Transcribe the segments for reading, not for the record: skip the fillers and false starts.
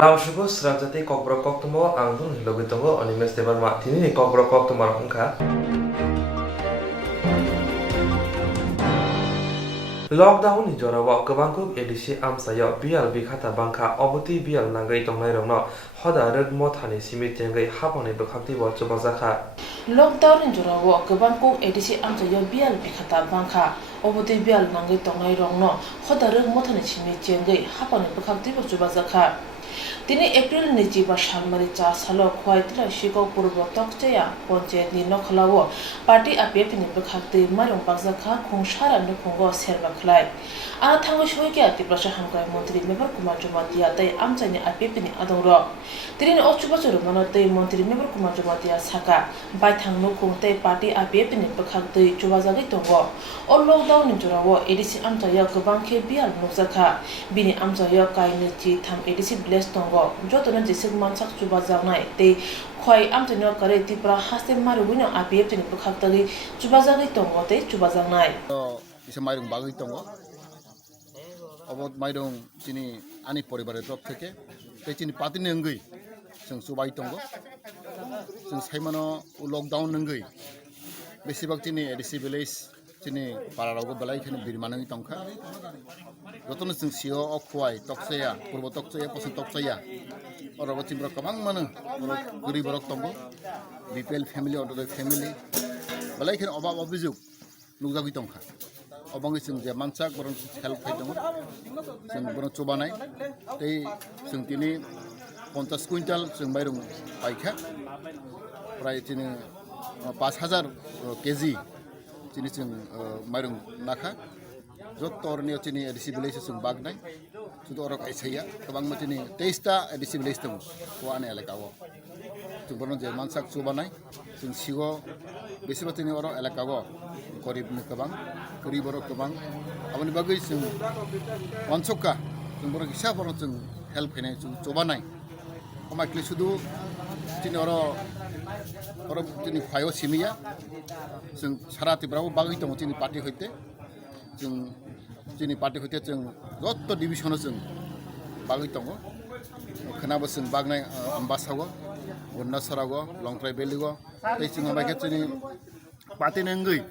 Lauschubo Swrangchati Kokborok Koktwma Angdun Logitongo Onimes Debar Matini Kokborok Koktwma Hongka Lockdown ni jorawa kebangkuk edisi amsayo bial bikata bangka oboti bial nangai tongnai rongno hoda regmo thani simi tengai haponi bekhakti wa chobazakha Lockdown ni jorawa kebangkuk edisi amsayo bial bikata bangka oboti bial nangai tongnai rongno hoda regmo thani simi tengai haponi bekhakti wa chobazakha Tini April ni jiba shalmari cha salo khwaitla shiko purbo tokcheya ponche ni nokhalawo party apep ni bekhakte marong bakzakha khongshara no khongo serba khlai ana thango shoike ati prasha hamkai mantri member kumar jomatia tai amchani apep ni adongro tini ochuba churu manote mantri member kumar jomatia saka bai thangno khongte party apep ni bekhakte chubajagi tongo o lockdown ni jorawo edisi amchaya gobangkhe bial nokzakha bini amchaya kaini chi tham edisi bless tongo jotona jesik mansak chuba jangnai te khoi amtino kare tipra haste marubuno apf tini pukhaktagi chuba jangai tongo te chuba jangnai isa mairung bagui tongo obot mairung chini ani poribarer top theke te chini patini ngui जों सुबाय दंगो जों साइमानो lockdown नंगै बेसिबाग चिनि ADC village चिनि पारारावगो बलाइखने बिरमानंगि तंखा जतन जों CO अखवाय तकसेया पूर्व तकसेया पसन तकसेया अरबो चिमब्र कबां मानो गरीब रक दंगो बीपीएल फैमिली अदर फैमिली बलाइखने अभाब अभिजुग नुजागि तंखा अबांगि जों जे मानसा गरन हेल्प फाइ दंगो जों बरन चोबानाय तै जों तिनि 50 कुइन्टाल जों माइरं पाइखा प्राय चिनि 5000 केजि चिनि जों माइरं नाखा जतरनि चिनि एडिसि विलेज जों बागनाय जुदि अरक आइसाया गोबां मथिनि 23 ता एडिसि विलेज दं वाने एलाकाव जों बरन जे मानसाक चुबानाय जों सिगो बेसेबा चिनि अरक एलाकाव गरिबनि गोबां आबनि बागै जों वानसका जों बरन हिसा बरन जों हेल्प फैनाय जों चुबानाय Omakli sudu tini oro tini fayo simia, sing sarati berapa bagi tong tini parti hoite, tini parti hoite sing roto division sing bagi tongo, kenapa sing bagnai ambasago, warna sarago, long try beligo, tapi sing abaik tini parti nenggui,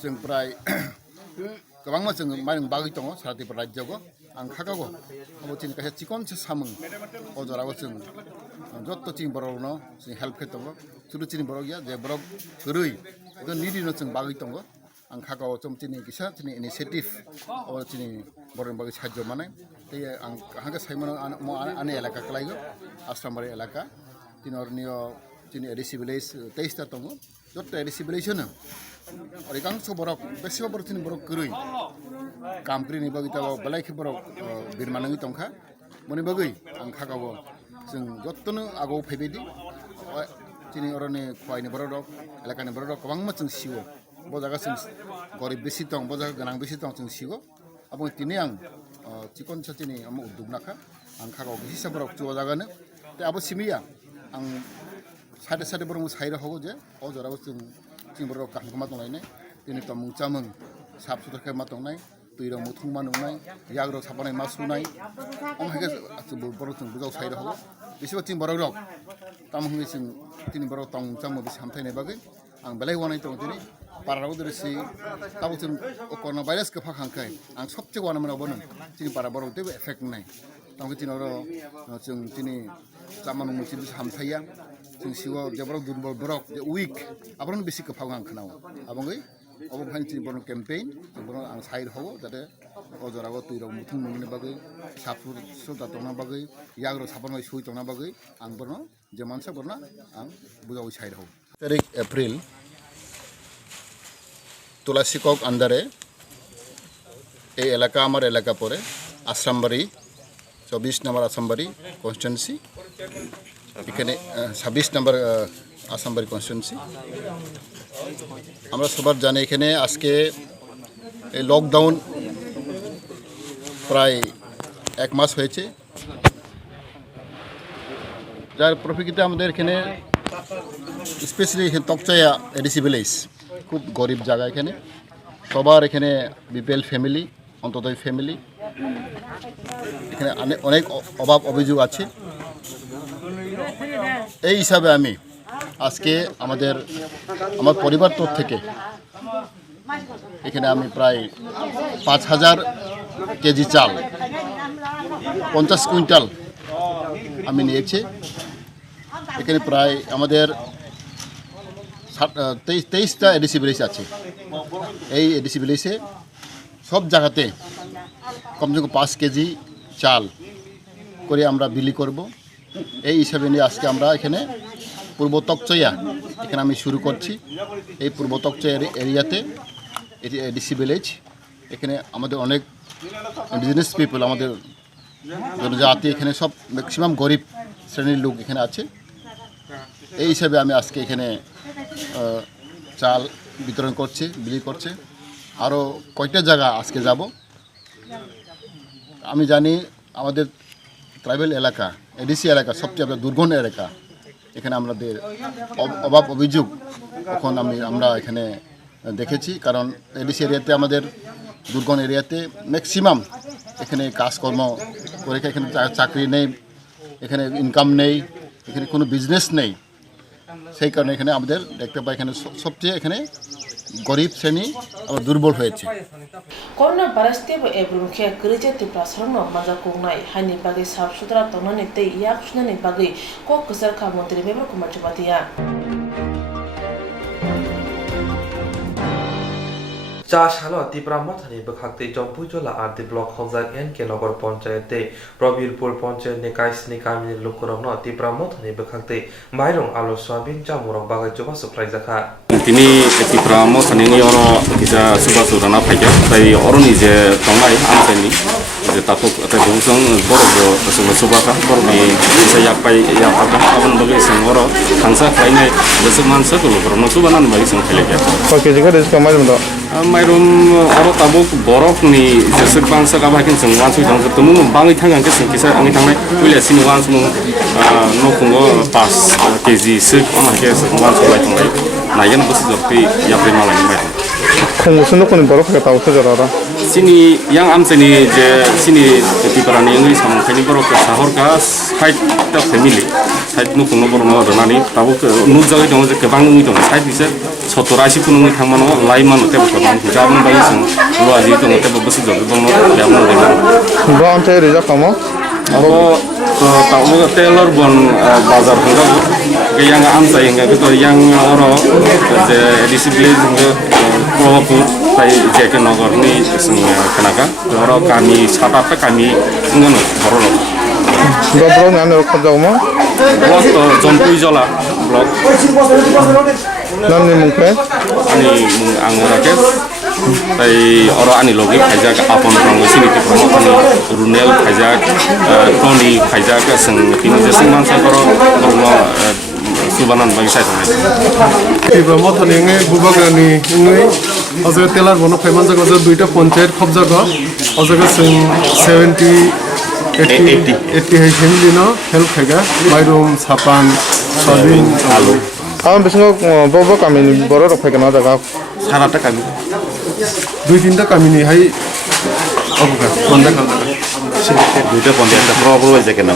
sing prai kebang mas sing main bagi tongo sarati berrajago. Ang khagago abo chini kahe chikon che samung ojarago chung jotto ching borok no sing help khe tongo sudu chini borok ya je borok gurui do nidi no chung bagi tongo ang khagago chom chini kisa chini initiative o chini borok bagi sajjo manai te ang hanga saimano ane elaka klaigo asramari elaka tinornio chini edisi village 23 ta tongo jotto edisi village no अधिकांश बरक बेसेबा बरथिन बरक गरुइ कामप्रिनि बगै ताव बलाइखे बरक बिरमानंगि तंखा मनि बगै आं खागावो जों जत्तनो आगौ फैबायदि तिनि अरनि खवाइनि बरक एलाकानि बरक गोबां मा जों सिगो बजागा जों गरिब बेसि दं बजागा गोनां बेसि दं जों सिगो आबो तिनि आं चिकन सचिनि आम उद्योग नाखा आं खागाव हिसाब बरक जजागानो ते आबो सिमिया आं सादे सादे बरक साइरा हगो जे अ जराबो जों Timbrok kan kematongnai ini tomung camung sap sudah kematongnai tuirong mutung manungnai yagrok sapanai masunai om hege borok tung bujau saira ho bisiba timborok tamung ngising timborok tong camu bis hamthai bagai ang belai wanai tong tini pararago derisi tabu tum corona virus ke phak hangkai ang sobche wana mana bonum tini para borok tebe effect nai tong tinoro chung tini camanung mucin bis hamthaiya जों सिगाव जेब्राव दुर्बल बरक जे उइक आबरन बेसि कफाव आं खोनाव आबंगै अब फाइनथिनि बरन campaign बरन आं side हबो जाते अजराव तुइराव मुथुं नंगिनि बागै साफुर सुदा तंना बागै याग्रो सापनय सुइ तंना बागै आं बरन जे मानसा बरना आं बुजाव साइड हबो 3 एप्रिल तुलासीকক आन्दारे ए एलाका आमार एलाका परे आश्रामबाड़ी 24 नम्बर आश्रामबाड़ी कन्स्टिट्युएन्सि এখানে 26 নম্বর আসামবাড়ি কনস্টিটিউয়েন্সি আমরা সবার জানি এখানে আজকে এই লকডাউন প্রায় 1 মাস হয়েছে যার প্রফিটে আমাদের এখানে স্পেশালি এখানে তকচায়া এডিসি ভিলেজ খুব গরিব জায়গা এখানে সবার এখানে বিপিএল ফ্যামিলি অন্তদয় ফ্যামিলি এখানে অনেক অভাব অভিযোগ আছে। এই হিসাবে আমি আজকে আমার পরিবার তরফ থেকে এখানে আমি প্রায় 5,000 কেজি চাল 50 কুইন্টাল আমি নিয়েছি। এখানে প্রায় আমাদের 23টা এডিসি ভিলেজ আছে। এই এডিসি ভিলেজে সব জায়গাতে কমসে কম 5 কেজি চাল করে আমরা বিলি করব। এই হিসাবে নিয়ে আজকে আমরা এখানে পূর্ব তকচইয়া এখানে আমি শুরু করছি। এই পূর্ব তকচইয়া এরিয়াতে এটি এডিসি ভিলেজ। এখানে আমাদের অনেক ইন্ডিজিনাস পিপল, আমাদের জনজাতি, এখানে সব ম্যাক্সিমাম গরিব শ্রেণীর লোক এখানে আছে। এই হিসাবে আমি আজকে এখানে চাল বিতরণ করছি, বিলি করছে। আরও কয়টা জায়গা আজকে যাব। আমি জানি আমাদের ট্রাইবেল এলাকা, এডিসি এলাকা সবচেয়ে দুর্গম এলাকা। এখানে আমাদের অভাব অভিযোগ এখন আমরা এখানে দেখেছি। কারণ এডিসি এরিয়াতে আমাদের দুর্গম এরিয়াতে ম্যাক্সিমাম এখানে কাজকর্ম করে, এখানে চাকরি নেই, এখানে ইনকাম নেই, এখানে কোনো বিজনেস নেই। সেই কারণে এখানে আমাদের দেখতে পাই এখানে সবচেয়ে এখানে গরিব শ্রেণী দুর্বল হয়েছে। করোনা ভাইরাসতেबो एब्रुमखे गृजेति प्रासरनो माजा कोंगनाय हानि बागै साफ सुथरा तंनानै तै याक सुनानै बागै कक कसार खा मन्त्रि बेबर कुमार चपातिया चा सालो तिप्रा मथानि बखाक्ते जम्पुजला आरती ब्लक खंजाक एनके नगर पंचायते प्रबीरपुर पंचायत ने काइसनि कामिनि लोकरमनो तिप्रा मथानि बखाक्ते माइरं आलु सोयाबिन जामुरं बागै जोबा सप्लाइ जाखा তিনি तिप्रा मथानि अर किजा सुबा सुदाना फाइजा ताइ अरनि जे तंनाय आमसाइनि जे ताको ताइ बुंसं बरबो सुबाका बरनि किसा यापाइ यापाका आबन बगै सं अर थांसा फाइनाय जसो मानसा गलफरनो सुबानान बागै सं फाइलाय Kau kerja di sekolah macam tu? माइरम अर ताबुक बरफनि जसो बांसा गाबाकिन जों वानसु जों तमु बाङै थांगान के जों किसा आंनि थांनाय उइलासिनि वानसु नखुङो 5 केजि सो अमाके वानसु लाइ थांनाय नायगन बस जक्ति याप्रे मालायनि माइरम Konggusun tu kau ni baru pakai tahu saja orang. sini yang amseni je sini tiparani yang ini sama kini baru ke sahur ka side ta family side nu kuno baru mau donani tahu ke nu jaga dong je ke bang nu dong side bisa sotorasi pun nu thang mano lai mano te ke bang jaman bagi sing lu aji dong te besi jaga bang nu ya mano dengan Bawa ante rejak kamu? abo tahu ke tailor bon bazar hingga ke yang amsa yang ke yang oro je disiplin hingga Kokborok tai jeke nogor ni sing kenaka oro kami satata kami ngono borolo Kokborok ni ane kerja kamu? blok to jompui jola blok Nanti mungkin? ani mung angorake tai oro ani logi khajak apon rong sini ti promotani runel khajak toni khajak sing tini jesing mansa koro borno subanan bagi saya तिब्रा मथानि बुबागानि अजग तेलार बनो फाइमान जागा अजग 2टा पंचायत खब जागा अजग जों 70 80 high family न help खायगा माइरं सापान सबिन आलु Kamu biasanya bawa kami ni baru pakai kenal jaga. sarata kami 2-3टा कामिनि हाइ अबगा बन्दा खाल जागा दुईटा पंचायत प्रॉब्लम है जके ना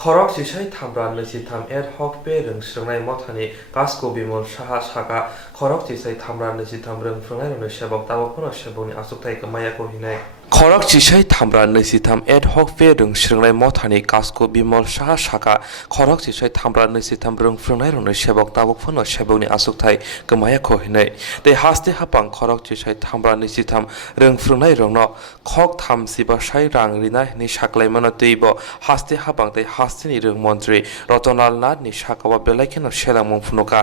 खरक सिसाइ थामब्रा नैजिथाम एड हक पे रोंस्रोंनाय मथानि कास्को बिमल साहा साका खरक सिसाइ थामब्रा नैजिथाम रोंफ्रोंनाय रनो सेबक ताबकनो सेबकनि आसुकथाय गमायाखौ हिनाय खरक सिसाइ थामब्रा नैजिथाम एड हक पे रोंस्रोंनाय मथानि कास्को बिमल साहा साका खरक सिसाइ थामब्रा नैजिथाम रोंफ्रोंनाय रनो सेबक ताबकनो सेबकनि आसुकथाय गमायाखौ हिनाय ते हास्ते हापां खरक सिसाइ थामब्रा नैजिथाम रोंफ्रोंनाय रनो खक थामसिबा साइ रां रिना नि साक्लायमानो दैबो हास्ते हापां ते हास्तेनि रोंमन्त्रि रतनलाल नाथनि साकावा बेलायखेनो सेलांमुं फुनुका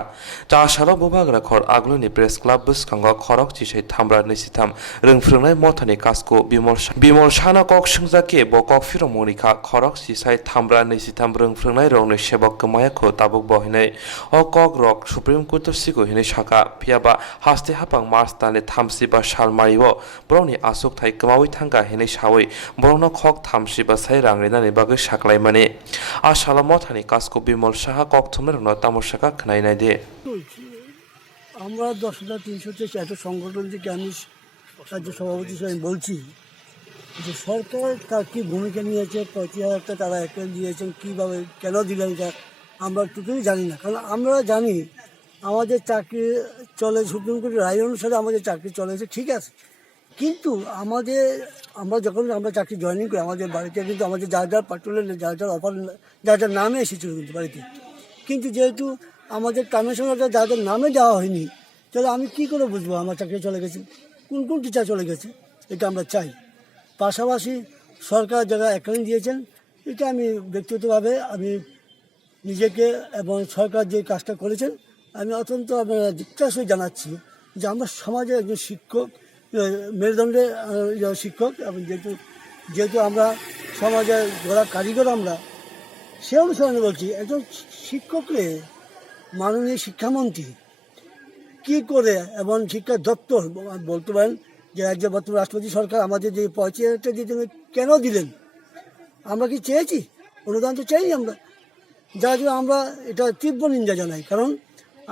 चासालो बुबाग्रा खर आगलुनि प्रेस क्लाब बुसखांगा खरक सिसाइ थामब्रा नैजिथाम रोंफ्रोंनाय मथानि कास्को बिमल साना कक सोंजाके बकक फिरमनिखा खरक सिसाइ थामब्रा नैजिथाम रोंफ्रोंनाय रंनि सेबक गमायाखौ ताबुक बहिनाय अ कक रक सुप्रिम कोर्ट सिगो हिनै साका फियाबा हास्ते हापां मार्च दानि थामसिबा साल मारिव ब्रौनि आसुक थाइ गमावै थांगा हिनै सावै ब्रौनो खक थामसिबा साइ रांरिनानि बागै साक्लाय माने आसाला मथानि कास्को बिमल साहा कक्थुमनो तामसाका खनायनाय दे আমরা 10,300 একটা সংগঠন থেকে আমি রাজ্য সভাপতি হিসেবে বলছি যে সরকার তার কী ভূমিকা নিয়েছে 25,000 তারা অ্যাকাউন্ট দিয়েছেন কীভাবে কেন দিলেন এটা আমরা টুকুই জানি না, কারণ আমরা জানি আমাদের চাকরি চলে সুপ্রিম কোর্টের রায় অনুসারে আমাদের চাকরি চলেছে, ঠিক আছে, কিন্তু আমরা যখন চাকরি জয়েনিং করি আমাদের বাড়িতে কিন্তু আমাদের যার যার পার্টুলের যার যার অফার যার যার নামে এসেছিল কিন্তু বাড়িতে, কিন্তু যেহেতু আমাদের কমিশনারটা যাদের নামে দেওয়া হয়নি, তাহলে আমি কী করে বুঝবো আমার চাকরি চলে গেছে, কোন কোন টিচার চলে গেছে, এটা আমরা চাই। পাশাপাশি সরকার যারা অ্যাকাউন্ট দিয়েছেন এটা আমি ব্যক্তিগতভাবে আমি নিজেকে এবং সরকার যে কাজটা করেছেন আমি অত্যন্ত জিজ্ঞাসা জানাচ্ছি যে আমরা সমাজে একজন শিক্ষক মেরুদণ্ডের শিক্ষক এবং যেহেতু আমরা সমাজের গড়া কারিগর আমরা সে অনুসরণে বলছি একজন শিক্ষককে মাননীয় শিক্ষামন্ত্রী কী করে এবং শিক্ষা দপ্তর বলতে পারেন যে রাজ্যের বর্তমান রাষ্ট্রপতি সরকার আমাদের যে 25,000 দিতেন কেন দিলেন, আমরা কি চেয়েছি? অনুদান তো চাই আমরা, যার জন্য আমরা এটা তীব্র নিন্দা জানাই, কারণ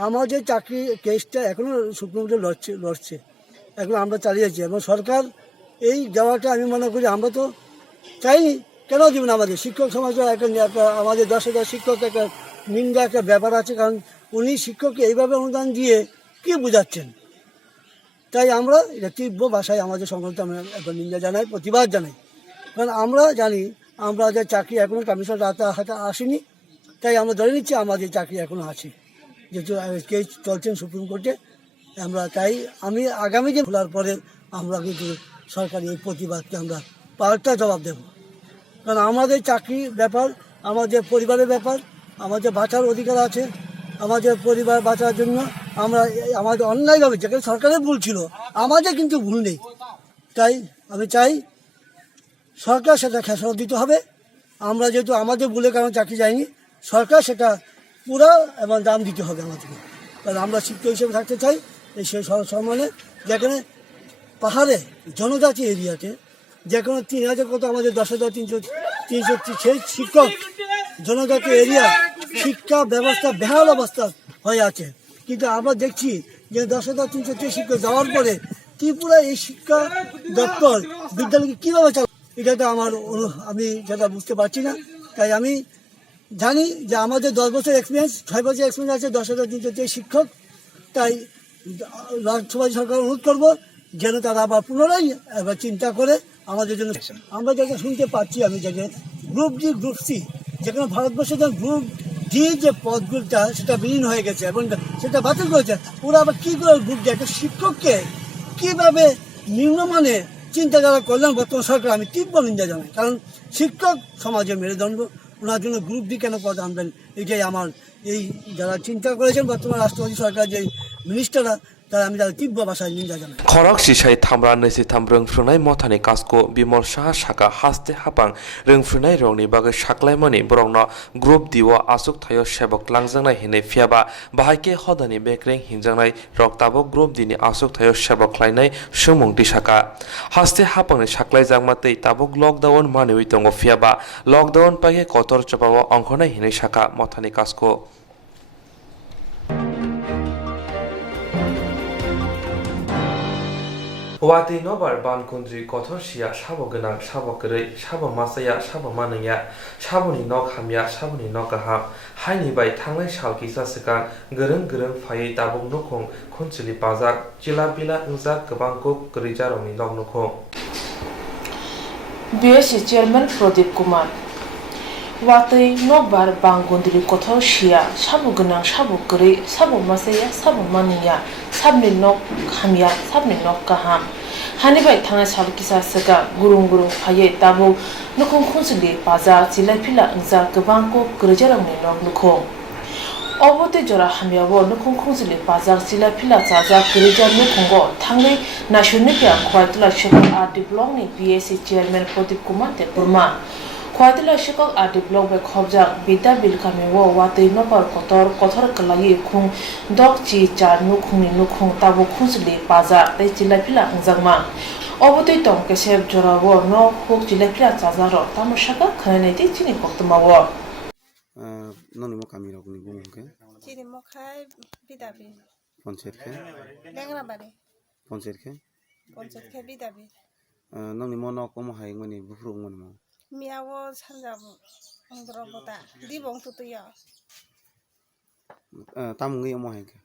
আমাদের চাকরি কেসটা এখনও সুপ্রিম কোর্টে লড়ছে এখন আমরা চালিয়েছি এবং সরকার এই দেওয়াটা আমি মনে করি আমরা তো চাইনি, কেন দেবেন আমাদের শিক্ষক সমাজের একটা আমাদের 10,000 শিক্ষক একটা নিন্দা একটা ব্যাপার আছে, কারণ উনি শিক্ষককে এইভাবে অনুদান দিয়ে কী বোঝাচ্ছেন, তাই আমরা এটা তীব্র ভাষায় আমাদের সংগঠন আমরা একবার নিন্দা জানাই, প্রতিবাদ জানাই, কারণ আমরা জানি আমাদের চাকরি এখনও কমিশন হাতে আসেনি, তাই আমরা ধরে নিচ্ছি আমাদের চাকরি এখনও আছে, যেহেতু কেস চলছেন সুপ্রিম কোর্টে আমরা তাই আমি আগামী দিন খোলার পরে আমরা কিন্তু সরকারি এই প্রতিবাদকে আমরা পাল্টা জবাব দেব, কারণ আমাদের চাকরি ব্যাপার আমাদের পরিবারের ব্যাপার, আমাদের বাঁচার অধিকার আছে, আমাদের পরিবার বাঁচার জন্য আমরা আমাদের অন্যায়ভাবে যেখানে সরকারের ভুল ছিল আমাদের কিন্তু ভুল নেই, তাই আমি চাই সরকার সেটা খেসারত দিতে হবে, আমরা যেহেতু আমাদের ভুলে কারণ চাকরি যায়নি সরকার সেটা পুরো এবং দাম দিতে হবে আমাদেরকে, কারণ আমরা শিক্ষক হিসেবে থাকতে চাই এই সেই সম্মানে, যেখানে পাহাড়ে জনজাতি এরিয়াতে যেখানে 3,000 কত আমাদের 10,300 সেই শিক্ষক জনজাতি এরিয়া শিক্ষা ব্যবস্থা বেহাল অবস্থা হয়ে আছে, কিন্তু আমরা দেখছি যে 10,300 শিক্ষক যাওয়ার পরে ত্রিপুরা এই শিক্ষা দপ্তর বিদ্যালয়কে কীভাবে চালাবে এটা তো আমি যেটা বুঝতে পারছি না, তাই আমি জানি যে আমাদের 10 বছর এক্সপিরিয়েন্স 6 বছর এক্সপিরিয়েন্স আছে 10,300 শিক্ষক, তাই রাজ্যসভা সরকার অনুরোধ করবো যেন তারা আবার পুনরায় এবার চিন্তা করে আমাদের জন্য আমরা যেটা শুনতে পাচ্ছি আমি যাকে গ্রুপ ডি গ্রুপ সি যেখানে ভারতবর্ষের যে গ্রুপ ডি যে পদগুলোটা সেটা বিলীন হয়ে গেছে এবং সেটা বাতিল করেছে, ওরা আবার কী করে গ্রুপ ডি একটা শিক্ষককে কীভাবে নিম্নমানে চিন্তাধারা করলেন বর্তমান সরকার আমি তীব্র নিন্দা জানাই, কারণ শিক্ষক সমাজের মেরুদণ্ড, ওনার জন্য গ্রুপ ডি কেন পদ আনবেন এটাই আমার এই যারা চিন্তা করেছেন বর্তমান রাষ্ট্রপতি সরকার যে মিনিস্টাররা তারা আমি তাদের তীব্র ভাষায় নিন্দা জানাই। খরক সিসাই থামরা नैजिथाम रोंफ्रुनाय मथानि कासको बिमल साहा साका हास्ते हापां रोंफ्रुनाय रंनि बागै साक्लायमानि बरंनो ग्रुप दिओ आसुक थायो सेबक लांजांनाय हिनै फियाबा बाहायके हदानि बेक्रें हिंजांनाय रक्ताबो ग्रुप दिनि आसुक थायो सेबक लायनाय सुमुं दिसाका हास्ते हापांनि साक्लायजांमातै ताबुक लकडाउन मानिवै दङ फियाबा लकडाउन पागे Qatar चपाव अंखनाय हिनै Saka मथानि कासको Wati nobar ban kundri kotor shia shabo genang shabo gerei shabo masaya shabo manaya shabo ni nok hamya shabo ni nok kaham haini bai thanglai shalkisa sekan gereng phai tabung nokong khonchili bazak jila bila unjak gobang kok greijaroni nok nokong BSc Chairman Pradip Kumar Wati nobar ban kundri kotor shia shabo genang shabo gerei shabo masaya shabo manaya sabni nok hamya sabni nok kaham hanibai thanga salkisa sega gurung phaye tabo nokong khonsli baza chilai phila angza gobang ko greijarangni nok nokong obote jora hamyabo nokong khonsli baza chilai phila chaja greijar nokongo thanglei nationipya khwaitla shekak a develop ni BSc Chairman Pradip Kumar te Burma khwaitla shekak a develop be khobjak bida bilkamewo watei nopar kotor kalai khung dok chi char nokungni nokong tabo khonsli baza tei chilai phila angjangma obotei tong kesep jorawo no hok chilai phila chaja ro tamoshaka khanai ti chini Koktwma wo noni mo kami rokni bungke chini mo khai bidabi panchayat खे लेंग्राबारि पञ्चायत खे पन्सायत खे बिदाबि नोंनि मनाव कम हायमोनि बुफ्रुमोन मा मियावो सानजाबो अंग्रबता दिबं तुतुया तामुङै अमा हायखे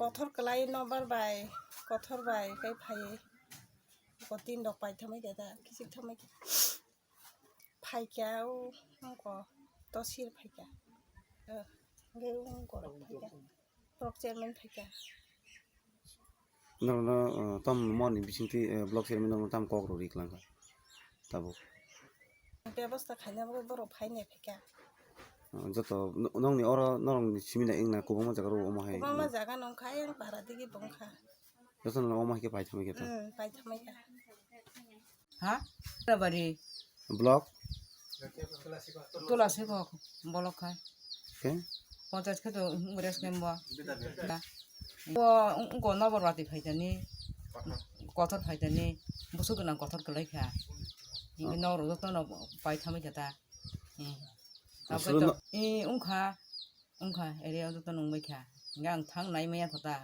कथर कलाई नबार bye कथर bye kai Phaye कतिन दक पाइ थमै गेदा किसिक थमै फाइक्याव अंक तसिर फाइक्या गेउ अंक फाइक्या प्रक चेयरमैन फाइक्या नरना तम मनि बिसिंति ब्लक चेयरमैन तम कक्रो रिक्लांगा ताबो व्यवस्था खाइनाबो बर' फाइने फाइक्या जत नंनि अर नरंनि सिमिना इंना कोबमा जागारो अमा हाय मा जागा नंखाय आं भारा दिगि बंखा जत न अमा हायके पाइ थमै गेता पाइ थमै का हा राबारि ब्लक तुलासी को ब्लक खाय के पञ्चायत खे तो इंग्रेस केमबा वो उनको नबरवाती फाइदानि कथर फाइदानि बुसु गोनां कथर गलाय खा इंगे नरो जत न पाइ थमै गेता उंखा एरिया जत नंबाय खा गां थां नाय मैया फता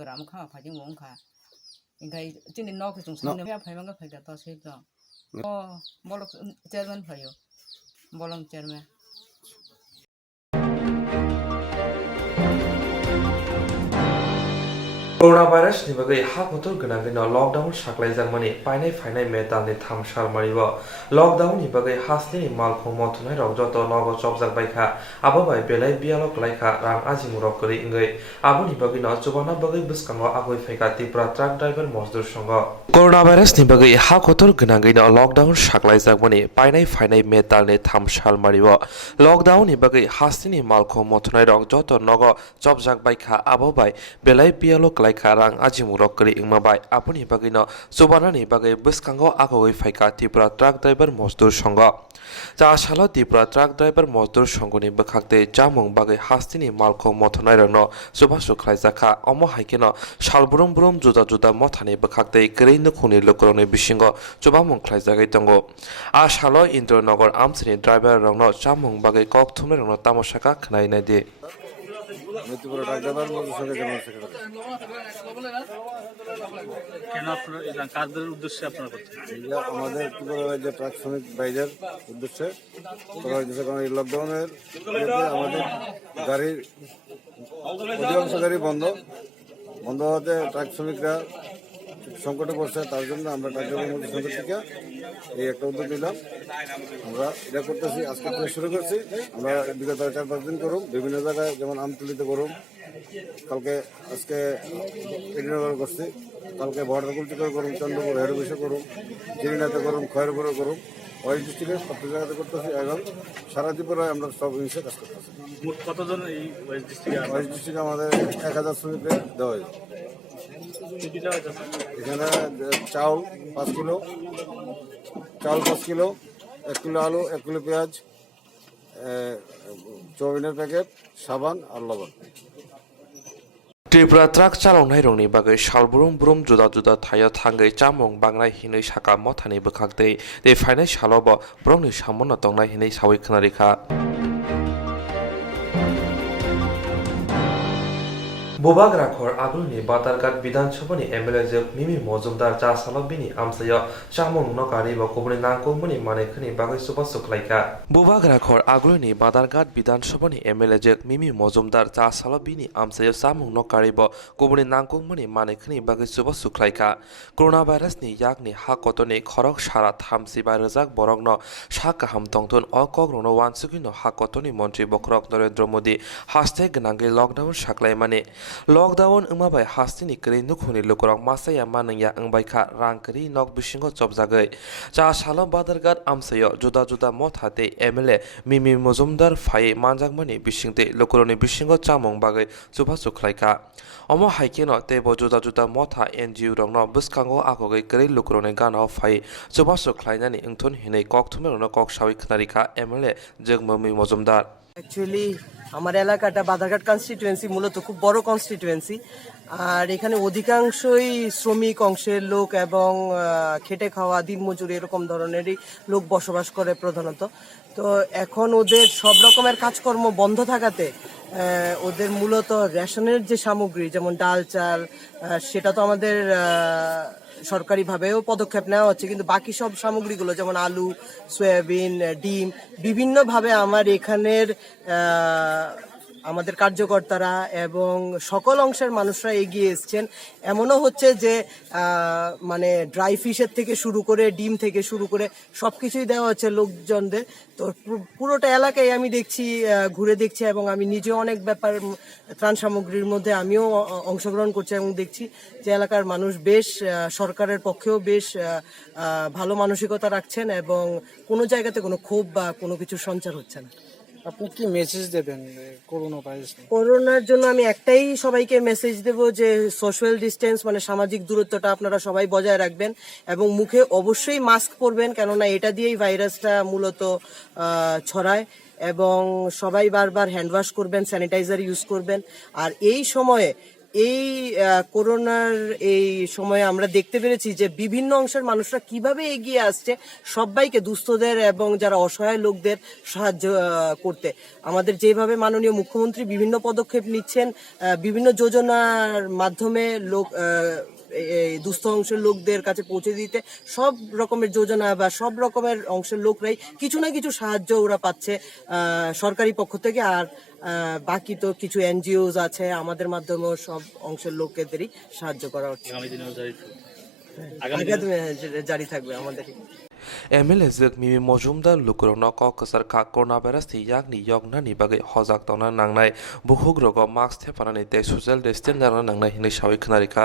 गराम खा फाइदिं उंखा इंगाय तिनि नक जों सामने फाइमांगा फाइदा त से त ओ ब्लक चेयरमैन फायो ब्लक चेयरमैन कोरोना भाइरास नि बागै हा खतर गोनांगैनो लकडाउन साख्लायजागमानि पाइनाय फाइनाय मेटालनि थामसार मारिबो लकडाउन नि बागै हास्नि मालखौ मथुनाय रक जत नग चबजाक बायखा आबाबाय बेलाय बियालक लायखा रां आजिमुरक करि इंगै आबुनि बागैनो जबाना बागै बुसकांगो आगै फैका तिब्रा ट्राक ड्राइवर मजदुर संग कोरोना भाइरास नि बागै हा खतर गोनांगैनो लकडाउन साख्लायजागमानि पाइनाय फाइनाय मेटालनि थामसार मारिबो लकडाउन नि बागै हास्नि मालखौ मथुनाय रक जत नग चबजाक बायखा आबाबाय बेलाय बियालक लायखा रां आजिमुरक करि इंमाबाय आपुनि बागैनो जबानानि बागै बुसकांगो आगै फैका तिब्रा ट्राक ड्राइवर मजदुर संग जा साल तिब्रा ट्राक ड्राइवर मजदुर संगनि बखाकते जामुं बागै हास्तिनि मालखौ मथनाय रनो सुबासु खालायजाखा अमो हाइकेनो सालबुरुम बुरुम जुदा जुदा मथानि बखाकते ग्रैनो खुनि लोकरनि बिसिंगो जुबामुं खालायजागै दंगो आ साल इन्द्रनगर आमसिनि ड्राइवर रनो जामुं बागै कक्थुमनि रनो तामसाका खनायनाय दि মৃত্যুপুর ডাক্তার মজুর সঙ্গে জেনারেল সেক্রেটারি কেন আপনারা এই কাজের উদ্দেশ্যে আপনারা করছেন আমাদের ত্রিপুরা রাজ্যের ট্রাক শ্রমিক ভাইদের উদ্দেশ্যে করা হয়েছে কারণ এই লকডাউনের আমাদের গাড়ির অধিকাংশ গাড়ি বন্ধ হতে ট্রাক শ্রমিকরা সংকটে পড়ছে তার জন্য আমরা ট্রাক ড্রাইভার মজুর সংঘ থেকে এই একটা উদ্যোগ নিলাম আমরা এটা করতেছি আজকে থেকে শুরু করছি আমরা বিগত 4-5 দিন করুম বিভিন্ন জায়গায় যেমন আমতলিতে করুম কালকে আজকে এডিনগর করছি কালকে বর্ডারকুলটি করুম চন্দ্রপুর হেড অফিসে করুম জিরিনাতে করুম খয়েরপুরে করুম ওয়েস্ট ডিস্ট্রিক্টে সব জায়গাতে করতেছি এবং সারা ত্রিপুরায় আমরা সব ইংলিশে কাজ করতেছি মোট কতজন এই ওয়েস্ট ডিস্ট্রিক্টে আমাদের 1000 শ্রমিকদের দেওয়া হয়েছে এখানে চাউল 5 কিলো 1 কিলো আলু 1 কিলো পেঁয়াজ চৌবিনের প্যাকেট সাবান আর লবণ त्रिपुरा ट्राक चालौनाय रंनि बागै सालबुरुम बुरुम जुदा जुदा थायो थांगै जामुं बांनाय हिनै साका मथानि बोखाकदै दे फाइनाय सालबो ब्रंनि सामन दंनाय हिनै सावै खोनारिखा बुबाग्राखर आगुलनि बातारघाट विधानसभानि एमएलए जों मिमि मजुमदार जा सालबिनि आमसायाव जामुं नगारि बा कुबुनि नांगौमनि मानेखनि बागै सुबा सुखलायखा बुबाग्राखर आगुलनि बातारघाट विधानसभानि एमएलए जों मिमि मजुमदार जा सालबिनि आमसायाव जामुं नगारि बा कुबुनि नांगौमनि मानेखनि बागै सुबा सुखलायखा कोरोना भाइरासनि यागनि हाकतनि खरक सारा 35 रोजाक बरकनो सा गाहाम दंथुन अकग्रनो वानसुगिनो हाकतनि मन्त्रि बखरक नरेन्द्र मोदी हास्ते गोनांगै लकडाउन साख्लायमानि लकडाउन उमाबाय हास्तिनि करि नुखुनि लुकरक मासाया मानैया अंबायखा रांकरि नक बिसिंगो चबजागै जा साल बादारघाट आमसायो जुदा जुदा मथाते एमएलए मिमि मजुमदार फाय मानजागमानि बिसिंते लुकरनि बिसिंगो चामुं बागै सुबा सुखलायखा अमो हाइकेनो तेबो जुदा जुदा मथा एनजिओ रंनो बुसकांगो आगोगै करि लुकरनि गानो फाय सुबा सुखलायनानि इंथुन हिनै कक्थुमे रंनो ककसावि खनारिखा एमएलए जगमि मजुमदार অ্যাকচুয়ালি আমার এলাকাটা বাদারঘাট কনস্টিটুয়েন্সি মূলত খুব বড় কনস্টিটুয়েন্সি আর এখানে অধিকাংশই শ্রমিক অংশের লোক এবং খেটে খাওয়া দিনমজুর এরকম ধরনেরই লোক বসবাস করে প্রধানত তো এখন ওদের সব রকমের কাজকর্ম বন্ধ থাকাতে ওদের মূলত রেশনের যে সামগ্রী যেমন ডাল চাল সেটা তো আমাদের সরকারিভাবেও পদক্ষেপ নেওয়া হচ্ছে, কিন্তু বাকি সব সামগ্রীগুলো যেমন আলু, সয়াবিন, ডিম বিভিন্নভাবে আমাদের কার্যকর্তারা এবং সকল অংশের মানুষরা এগিয়ে এসছেন। এমনও হচ্ছে যে মানে ড্রাই ফিশের থেকে শুরু করে ডিম থেকে শুরু করে সবকিছুই দেওয়া হচ্ছে লোকজনদের। তো পুরোটা এলাকায় আমি দেখছি, ঘুরে দেখছি, এবং আমি নিজেও অনেক ব্যাপার ত্রাণ সামগ্রীর মধ্যে আমিও অংশগ্রহণ করছি এবং দেখছি যে এলাকার মানুষ বেশ সরকারের পক্ষেও বেশ ভালো মানসিকতা রাখছেন এবং কোনো জায়গাতে কোনো ক্ষোভ বা কোনো কিছু সঞ্চার হচ্ছে না। আপনি কি মেসেজ দেবেন করোনার জন্য? আমি একটাই সবাইকে মেসেজ দেব যে সোশ্যাল ডিস্টেন্স মানে সামাজিক দূরত্বটা আপনারা সবাই বজায় রাখবেন এবং মুখে অবশ্যই মাস্ক পরবেন, কেননা এটা দিয়েই ভাইরাসটা মূলত ছড়ায়। এবং সবাই বারবার হ্যান্ড ওয়াশ করবেন, স্যানিটাইজার ইউজ করবেন। আর এই সময়ে করোনার এই সময়ে আমরা দেখতে পেরেছি যে বিভিন্ন অংশের মানুষরা কিভাবে এগিয়ে আসছে সবাইকে, দুস্থদের এবং যারা অসহায় লোকদের সাহায্য করতে। আমাদের যেভাবে মাননীয় মুখ্যমন্ত্রী বিভিন্ন পদক্ষেপ নিচ্ছেন, বিভিন্ন যোজনার মাধ্যমে দুস্থ অংশের লোকদের কাছে পৌঁছে দিতে, সব রকমের যোজনা বা সব রকমের অংশের লোকরাই কিছু না কিছু সাহায্য ওরা পাচ্ছে সরকারি পক্ষ থেকে। আর বাকি তো কিছু এনজিওস আছে, আমাদের মাধ্যমেও সব অংশের লোকেদেরই সাহায্য করা হচ্ছে। জারি থাকবে আমাদের। MLA zuk Mimi Mojumdar lukurno kokosar ka coronavirus ti yakni yognani bagai hojak tona nangnai buhugrogo mask thepanani te social distance jarna nangnai hinai sawi khnarika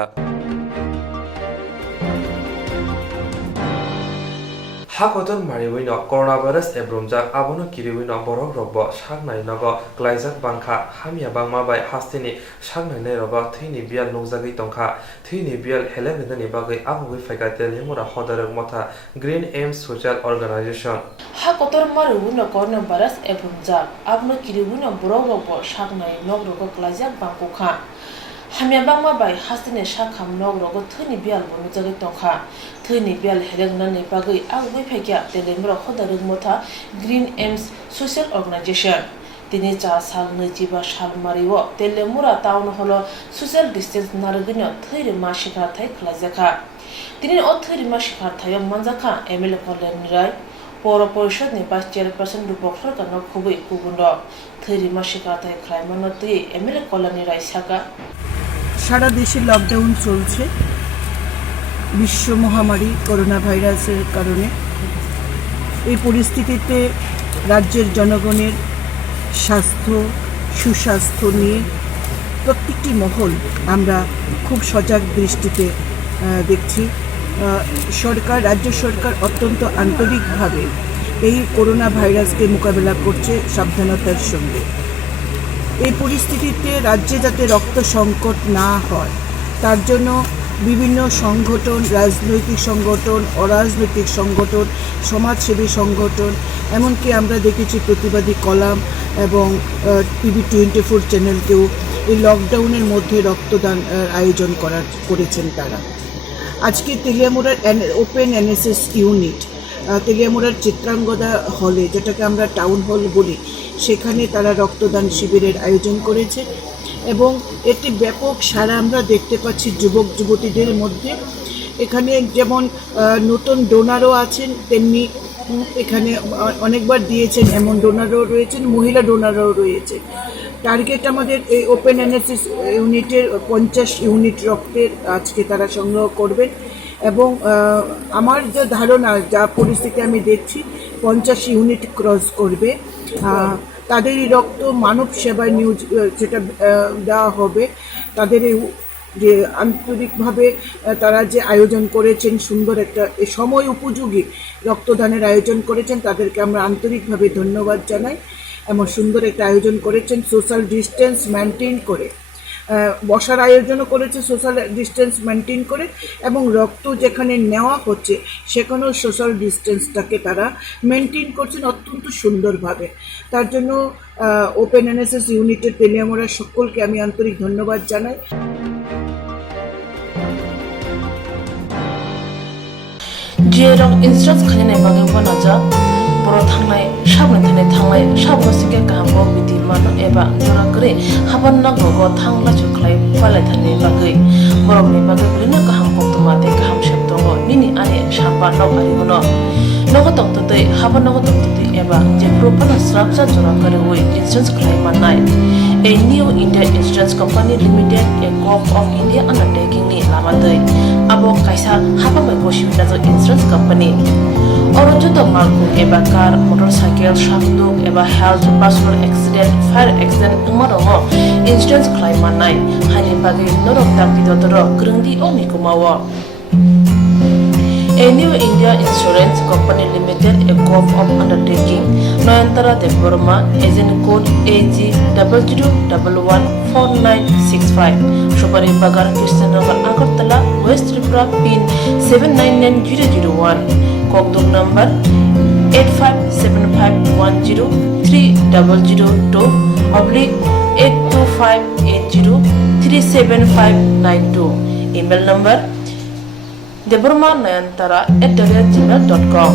Hakoton Mariwino, coronavirus ebrumjak abono kiriwino borok robo shagnai nogo glaizak bangkha hamia bangma bai hastini shagnai ne robo thini bial nungzagi tongkha thini bial helengani bagai abugui faigate lemura hodarek motha Green Aims Social Organization Hakoton Mariwino coronavirus ebrumjak abono kiriwino borok robo shagnai nogo glaizak bangkha Hamia bangma bai hastini shakham nogo thini bial bonujagi tongkha Thini bial helengani bagai agui phekya telemro khodaruk motha Green Aims Social Organization Tini cha sal nijiba sal mariwo telemura town holo social distance narugino thiri ma shikar thai khlajaka Tini o thiri ma shikar thayo manjaka MLA Kolemrai Poro Porishod ni Vice Chairperson Rupok Sarkar khubui kugundo thiri ma shikar thai khlaimano ti MLA Kolemrai saka সারা দেশে lockdown চলছে বিশ্ব মহামারী corona ভাইরাসের কারণে। এই পরিস্থিতিতে রাজ্যের জনগণের স্বাস্থ্য সুস্বাস্থ্য নিয়ে প্রত্যেকটি মহল আমরা খুব সজাগ দৃষ্টিতে দেখছি। রাজ্য সরকার অত্যন্ত আন্তরিকভাবে এই করোনা ভাইরাসকে মোকাবেলা করছে সাবধানতার সঙ্গে। এই পরিস্থিতিতে রাজ্যে যাতে রক্ত সংকট না হয় তার জন্য বিভিন্ন সংগঠন, রাজনৈতিক সংগঠন, অরাজনৈতিক সংগঠন, সমাজসেবী সংগঠন, এমনকি আমরা দেখেছি প্রতিবাদী কলাম এবং TV24 চ্যানেলকেও এই লকডাউনের মধ্যে রক্তদান আয়োজন করেছেন তারা। আজকে তেলিয়ামুড়ার ওপেন NSS ইউনিট তেলিয়ামুড়ার চিত্রাঙ্গদা হলে, যেটাকে আমরা টাউন হল বলি, সেখানে তারা রক্তদান শিবিরের আয়োজন করেছে এবং এটি ব্যাপক সাড়া আমরা দেখতে পাচ্ছি যুবক যুবতীদের মধ্যে। এখানে যেমন নতুন ডোনারও আছেন, তেমনি এখানে অনেকবার দিয়েছেন এমন ডোনারও রয়েছেন, মহিলা ডোনারও রয়েছে। টার্গেট আমাদের এই ওপেন NSS ইউনিটের 50 ইউনিট রক্তের আজকে তারা সংগ্রহ করবেন এবং আমার যা ধারণা, যা পরিস্থিতি আমি দেখছি 50 ইউনিট ক্রস করবে। তাদের এই রক্ত মানব সেবায় যেটা দেওয়া হবে, তাদের এই যে আন্তরিকভাবে তারা যে আয়োজন করেছেন, সুন্দর একটা সময় উপযোগী রক্তদানের আয়োজন করেছেন, তাদেরকে আমরা আন্তরিকভাবে ধন্যবাদ জানাই। এমন সুন্দর একটা আয়োজন করেছেন সোশ্যাল ডিস্টেন্স মেনটেন করে, বসার আয়োজনও করেছে সোশ্যাল ডিস্টেন্স মেনটেন করে, এবং রক্ত যেখানে নেওয়া হচ্ছে সেখানেও সোশ্যাল ডিস্টেন্সটাকে তারা মেনটেন করছেন অত্যন্ত সুন্দরভাবে। তার জন্য ওপেন NSS ইউনিটের তেলিয়ামুড়া সকলকে আমি আন্তরিক ধন্যবাদ জানাই। যে রং ইনস্ট্রাক্ট খানে বাগান বানাজা বড় থাংনায় sabni thane thanglai sabno sike kaham biti mano eba jora kore haban na gogo thangla chuklai palai thane bagai borok ni bagai brina kaham koktwma te kaham sheptongo nini ani sapa nok ari mono nogo tongtote haban nogo tongtote eba jepro pana srapsa jora kore oi insurance claim manai a new India Insurance Company Limited a co-op of India undertaking ni lamadai abo kaisa haba mai koshibina jo insurance company oro joto malku eba car motorcycle shakduk eba health personal accident fire accident umarongo insurance claim manai hani bagi norok takti dotoro grungdi omi kumawo a new India Insurance Company Limited a co-op of undertaking Noyantara de Burma agent code AG 00114965 Shubari Bagar Krishnagar Agartala West Tripura pin 799001 Kokborok number 8575103000/82580375592 email number deburmanayantara@gmail.com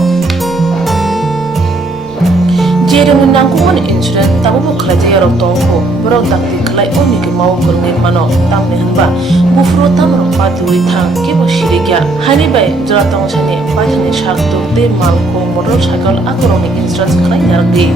Jeremy nangkuman insurance tabu khlaje yarok tongko borok dakti khlai oni ke mau kurne mano tamne hanba bufro tamro paturi thang ke bo shirigya hani bai jora tong chane patani shak to te malko motorcycle akoroni insurance khlai yardi